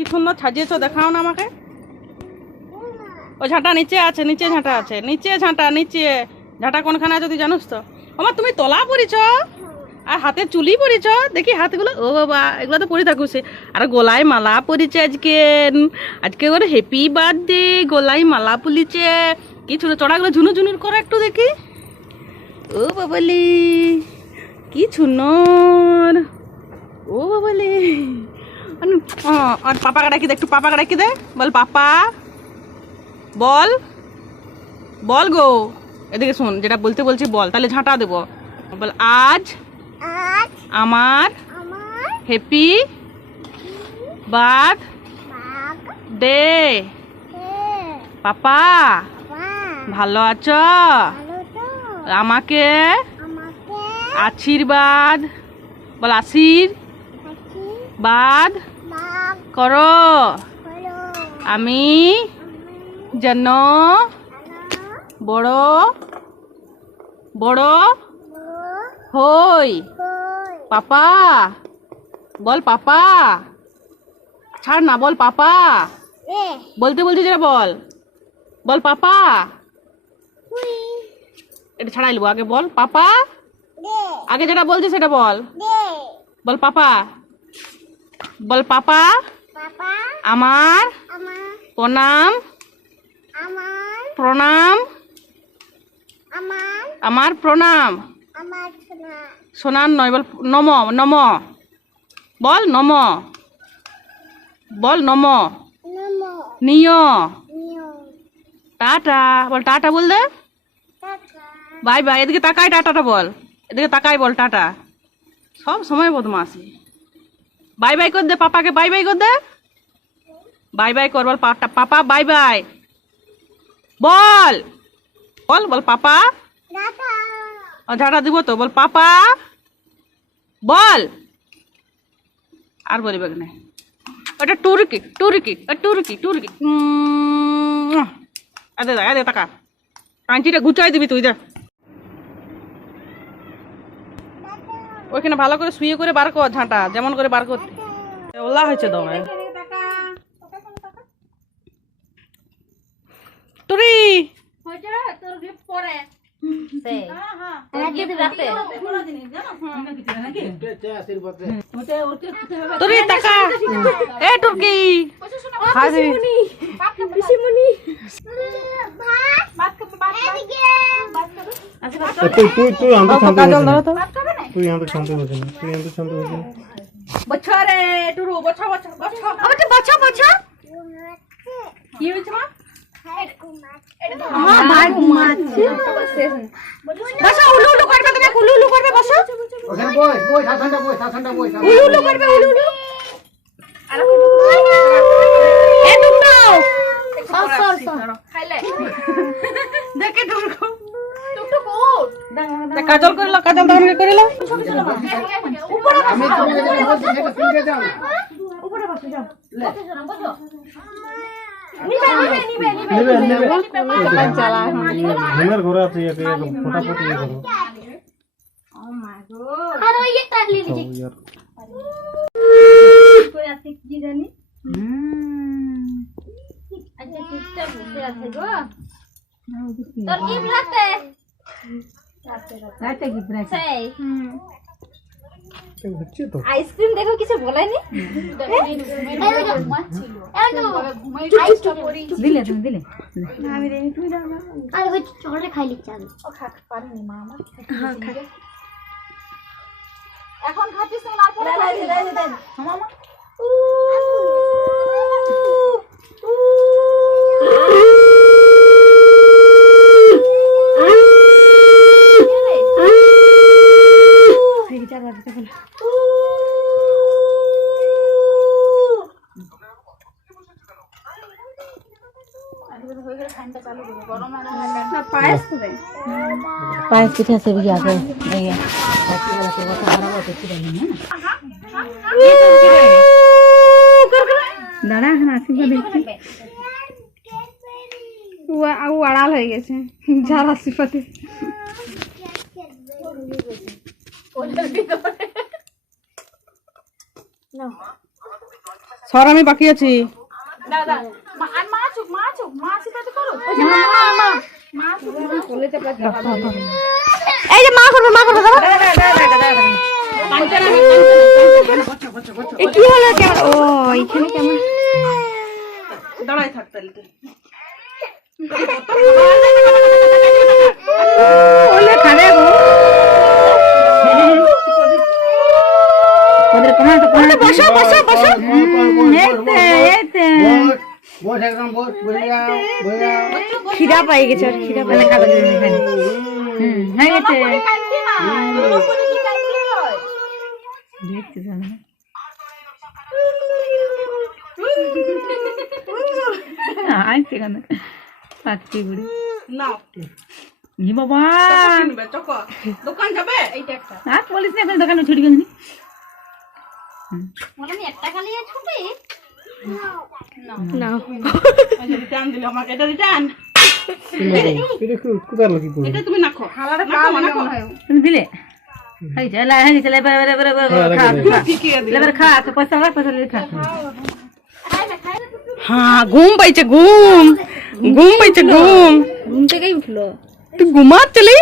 কি সুন্দর সাজিয়েছো দেখাও না আমাকে। ও ঝাঁটা নিচে আছে নিচে ঝাঁটা আছে নিচে ঝাঁটা নিচে। ঝাঁটা কোনখানে আছে তুই জানিস তো? আমার তুমি তলা পরিছ? আর হাতে চুলি পরিছ? দেখি হাতগুলো ও বাবা এগুলো তো পরে থাকুছে। আর গলায় মালা পরিছে আজকে। আজকে ওর হ্যাপি বার্থডে গলায় মালা পুলিছে। কি ছোট চড়াগুলো ঝুনু ঝুনুর করে একটু দেখি। ও বাবালি কি ও, আর পাপাকে ডাকি দে একটু পাপাকে ডাকি দে। বল পাপা। বল। বল গো। এদিকে শোন যেটা বলতে বলছি বল তাহলে ঝাঁটা দেবো। বল আজ আমার হ্যাপি বার্থ ডে। পাপা ভালো আছো? আমাকে আশীর্বাদ বল আশীর্বাদ। করো। আমি যেন বড় বড় হই। পাপা বল পাপা। ছাড় না বল পাপা। বলতে বলতে যেটা বল। বল পাপা। এটা ছাড়াই লিবো আগে বল পাপা। আগে যেটা বলছে সেটা বল। বল পাপা। বল পাপা পাপা। আমার প্রণাম প্রণাম আমার প্রণাম। সোনার নয় বল নম নম। বল নম। বল নম। নিয়। টাটা। বল টাটা বল দে। Bye bye. এদিকে তাকাই টাটাটা বল। এদিকে তাকাই বল টাটা। সব সময় বদমাসি বাই বাই কর দে পাপাকে বাই বাই কর দে। বাই বাই কর বল পাপা বাই বাই। বল। বল বল পাপা। ঝাড়া দিব তো বল পাপা। বল। আর বলিবে না ওটা টুরকি টুরকি টুরকি টুরকি। আদে দা আদে টাকা। কাঞ্চিটা গুচাই দিবি তুই দে। ওইখানে ভালো করে শুয়ে করে বার কর ঝাঁটা যেমন করে বার করতে ওলা হয়েছে দমে তুরি তুরি টাকা। এ টুরকি। দিবি তুই তুই তুই কাজল ধরো তো। তুই আমাদের শান্ত হয়েছে না তুই আমাদের শান্ত হয়েছে না বছরে টুরু বছা বছা বছা আমাকে বছা বছা কি হয়েছে মা? আমার বসো বসো দেখে টুকটো দেখ, কাজল করিল কাজল দামকে আমি তোমাকে যেটা বলছি সেটা শুনতে যাও নেবে ঘুমের ঘরে আছে একে একে ইয়ে করো। তোর কি লাগতে আইসক্রিম দেখো কিছু বলেনি? দিলে তুমি দিলে। আরে ওই চলে খাই লিখছে আমি। এখন খাচ্ছিস আর পরে लेके जा रहा पायस पिठा से भी आ गए? दादा हम वो अड़ाल हो गए झारा सिफते সর আমি বাকি আছি। এই যে মা করবে মা করবে কি হলো কেমন ও এখানে কেমন? দাঁড়াই থাক তাহলে তুই। ওলে খাবে গো ওদের কোনা তো কোনা বসো বসো বসো। এইতে এইতে বস একদম বস বসে যাও খিদা পাই গেছে আর খিদা পাই বলে খাবে এখানে। হুম হয়ে গেছে দেখতে জানো আইছে কেন? পাচ্ছি বুড়ি নাও ই বাবা! দোকান যাবে? এইটা একটা। আর বলিস না এখন দোকানে ছুটি গেলি না ওই যে রিটার্ন দিল আমাকে এটা রিটার্ন এটা তুমি নাখো দিলে? হ্যাঁ ঘুম পাইছে ঘুম। ঘুম পাইছে ঘুম ঘুম। থেকেই উঠল। তুই ঘুমাচ্ছিলি?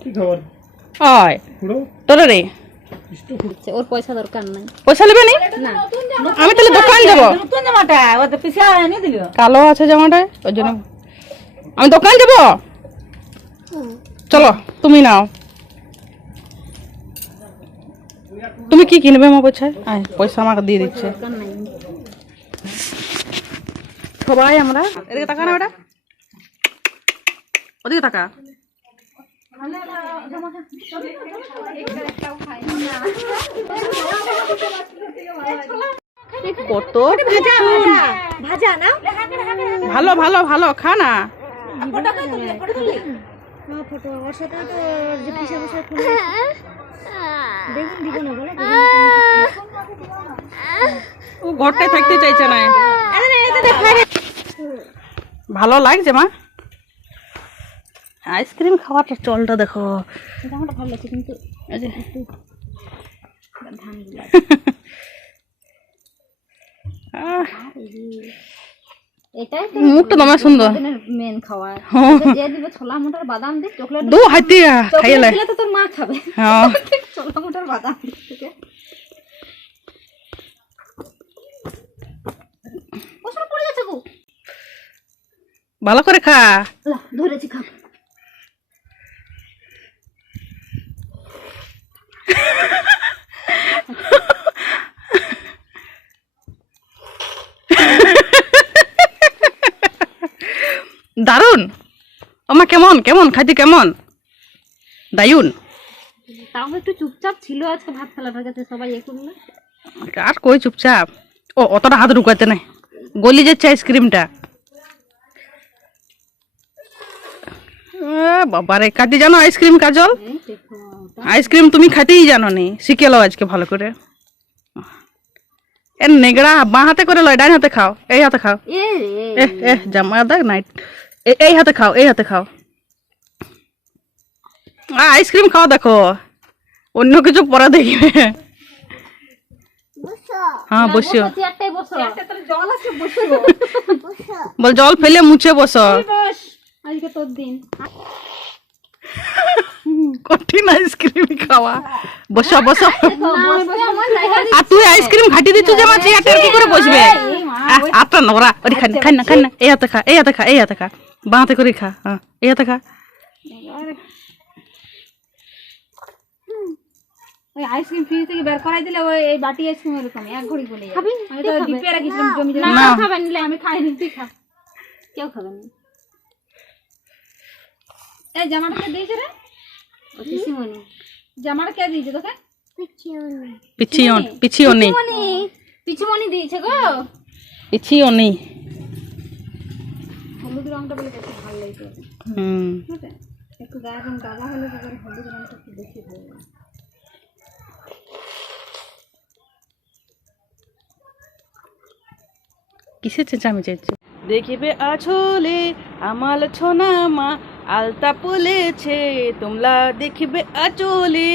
কি খবর? আয়। তোরা রে। ওর পয়সা দরকার নাই। পয়সা নেবে নি? না। আমি তাহলে দোকান যাব। নতুন জামাটা ও তো পিসা এনে দিল। কালো আছে জামাটা ওই জন্য। আমি দোকান যাব? চলো তুমি নাও। তুমি কি কিনবে আমার পয়সায় আয় পয়সা আমাকে দিয়ে দিচ্ছে। সবাই আমরা এদিকে তাকা না ওটা ওদিকে তাকা কত ভাজা না? ভালো ভালো ভালো খা না। ফটো ওর সাথে তো পিসা বসে দেখুন দিব না বলে ও ঘরটায় থাকতে চাইছে না। ভালো লাগছে মা? আইসক্রিম খাওয়াটা চলটা দেখো। ভালো লাগছে কিন্তু মুখটা সুন্দর। মেন খাওয়া। যে দিবে ছোলা মোটর বাদাম দি চকলেট দু হাতি তো তোর মা খাবে। হ্যাঁ ছোলা মোটর বাদাম থেকে। ভালো করে খা। ধরেছি খাব আমা কেমন? কেমন? খাইতে কেমন? দায়ুন? তাও একটু চুপচাপ ছিল আজকে ভাত ফেলাটার কাছে সবাই এ করল আর কই চুপচাপ? ও অতটা হাত ঢুকাতে নাই। গলি যাচ্ছে আইসক্রিমটা। বাবারে জানো আইসক্রিম কাজল? আইসক্রিম তুমি খাতেই জানো নি শিখে লো আজকে ভালো করে। এ নেগড়া বাঁ হাতে করে লয় ডান হাতে খাও এই হাতে খাও। এ এ এ জামা দেখ নাইট। এই হাতে খাও এই হাতে খাও। আ, আইসক্রিম খাও দেখো। অন্য কিছু পরে দেখবে হ্যাঁ বসো চেয়ারটাই বসো। জল আছে বসো। বল জল ফেলে মুছে বসো। বস। আজকে তোর দিন। কঠিন আইসক্রিম খাওয়া। বসো বসো। আর তুই আইসক্রিম ঘাটি দিচ্ছ যে চেয়ারটা কি করে বসবে? আটটা নোংরা ওরে খান খান না খান না এই হাতে খা এই হাতে খা এই হাতে খা। বাঁ হাতে করে খা হ্যাঁ এই হাতে খা। ওই আইসক্রিম ফ্রিজ থেকে বের করাই দিলে ওই এই বাটি আইসক্রিম এরকম এক ঘড়ি বলে। খাবি? আমি তো ডিপে রাখিছিলাম জমি জমি না। খাবে নিলে আমি খাইনি তুই খা। কেউ খাবে না। এই জামাটা কে দিয়েছে রে? ও পিসিমণি। জামাটা কে দিয়েছে তোকে? পিছিও পিছিও নেই মনি দিয়েছে গো। পিছিও নেই হলুদ রংটা বলে বেশি ভালো হুম। একটু গায়ের রং গাবা হলে তো তোর হলুদ রংটা একটু বেশি ভালো লাগে। কিসের চেঁচামি চেয়েছে দেখিবে আছলে আমাল ছোনা মা আলতা পলেছে তোমরা দেখিবে আচলে।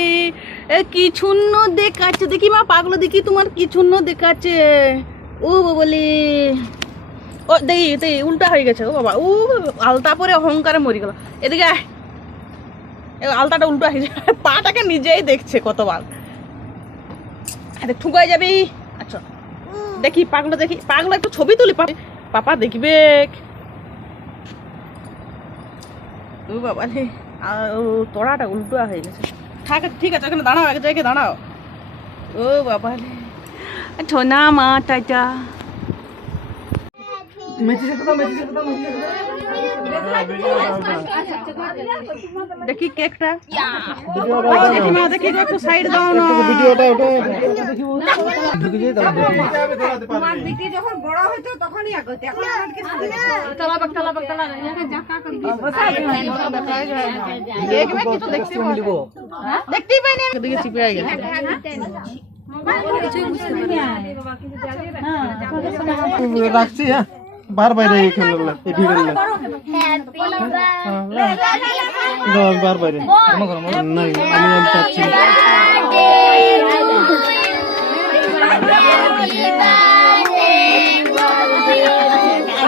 এ কি ছুন্ন দেখাচ্ছে? দেখি মা পাগলো দেখি তোমার কি ছুন্ন দেখাচ্ছে? ও বলি ও দেখি দেখি উল্টা হয়ে গেছে, ও বাবা। ও আলতা পরে অহংকারে মরি গেল। এদিকে আলতাটা উল্টো হয়ে যায়। পাটাকে নিজেই দেখছে কতবার। ঠুকাই যাবি। আচ্ছা। দেখি পাগলো দেখি। পাগলো, একটু ছবি তুলি পাপা দেখবে। ও বাবা রে। তোড়াটা উল্টো হয়ে গেছে। থাক, ঠিক আছে, ওখানে দাঁড়াও এক জায়গায় দাঁড়াও। ও বাবা রে। ছোনা মা, টাটা। দেখি কেকটা দেখি মা একটু সাইড দাও না ভিডিওটা ওটা ঢুকে যায় তারপর কেক মে কিছু দেখতে পাই দেখতেই পাইনি এদিকে চিপে আই গেছে রাখছি হ্যাঁ বার বাইরে এই খেলে এই ভিডিও বার বাইরে নাই আমি আমি পাচ্ছি না।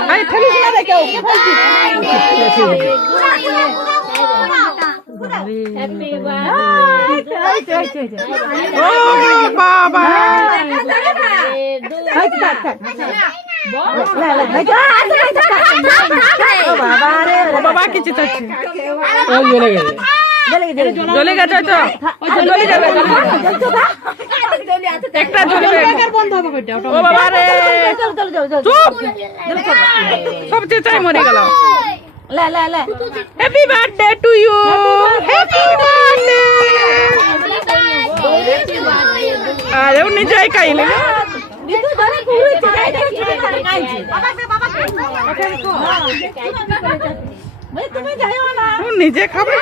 আরে ঠেলিস না রে কেউ কে ফেলছিস ও বাবা বাবা কি চিতাচ্ছে ওই জ্বলে গেছে জ্বলে গেছে তো জ্বলে যাবে একটা জ্বলবে ও বাবা রে চুপ সব চেঁচাই মরে গেল happy birthday to you happy birthday আরে ও নিজেই খাইলে ও নিজে খাবে?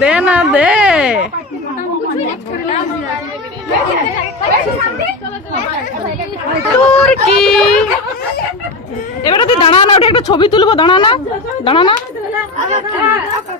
দে না দে তোর কি এবারে তুই দাঁড়া না ওটা একটা ছবি তুলবো দাঁড়া না দাঁড়া না। এ,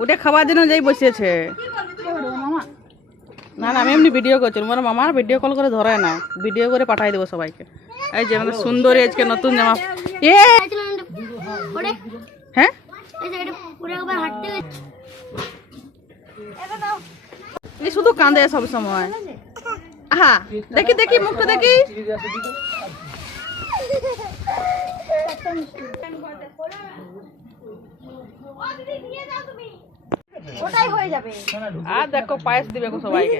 ওটা খাওয়ার জন্য যাই বসেছে না না, আমি এমনি ভিডিও করছি। আমার মামার ভিডিও কল করে ধরে না। ভিডিও করে পাঠাই দেবো সবাইকে। এই যে, আমাদের সুন্দরী আজকে নতুন জামা। এ! হ্যাঁ? শুধু কাঁদে সব সময়। হ্যাঁ দেখি দেখি, মুখটা দেখি। ওটাই হয়ে যাবে। আর দেখো পায়েস দিবে গো সবাইকে।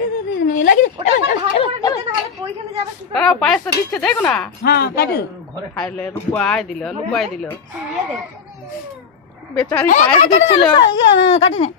ওইখানে তারা পায়েসটা দিচ্ছে দেখো না। হ্যাঁ কাটু। খাইলে লুকুয়াই দিল লুকুয়াই দিল। বেচারি পায়েস দিচ্ছিল। কাটি না।